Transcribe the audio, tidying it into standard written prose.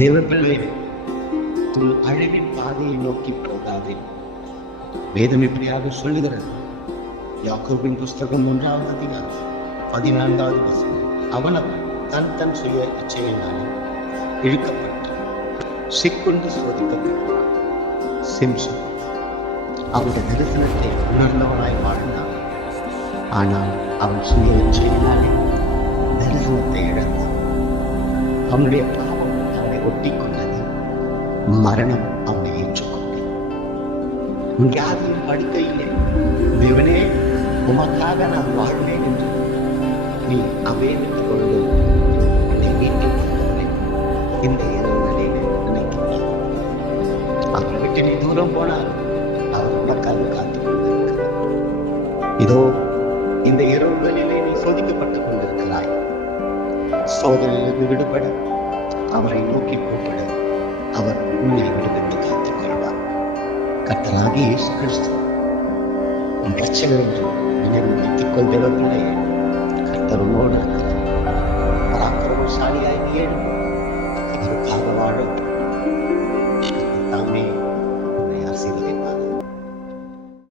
தேவப்பிள்ளை, உன் அழிவின் பாதையை நோக்கி போகாதே. வேதம் இப்படியாக சொல்லுகிறது. யாக்கோபின் புஸ்தகம் 1ஆம் அதிகாரம் 14வது வசனம். அவனவன் தன் சுய இச்சையினாலே இழுக்கப்பட்டு சிக்குண்டு சோதிக்கப்பட்டான். சிம்சன் அவருடைய தரிசனத்தை உணர்ந்தவனாய் வாழ்ந்தான். ஆனால் அவன் சுய இச்சையினாலே தரிசனத்தை இழந்தான். அவனுடைய பாவம் அவனை ஒட்டி கொண்டது. மரணம் அவனை ஏற்றுக்கொண்டது. வியாதியின் படுக்கையிலே, தேவனே உமக்காக நான் வாழ்வேன் என்று நீ அவேதித்துக் கொண்டு உன்னை மீட்டுக் கொண்டவனை இந்த இரவுகளிலே நினைக்கின்றார். அவரை விட்டு நீ தூரம் போனால் அவர் உனக்காக காத்துக் கொண்டிருக்கிறார். இதோ இந்த இரவுகளிலே நீ சோதிக்கப்பட்டுக் கொண்டிருக்கிறாய். சோதனையிலிருந்து விடுபட அவரை நோக்கி கூப்பிட அவர் உன்னை விடுவித்து காத்துக் கொள்வார். கர்த்தராகிய இயேசு கிறிஸ்து உன் இரட்சகர் என்று நினைவு வைத்துக் கொள்கிறவர்களே, கர்த்தர் உன்னோடு இருக்கிறார். பராக்கிரமசாலியாய் நீ எழும்பு.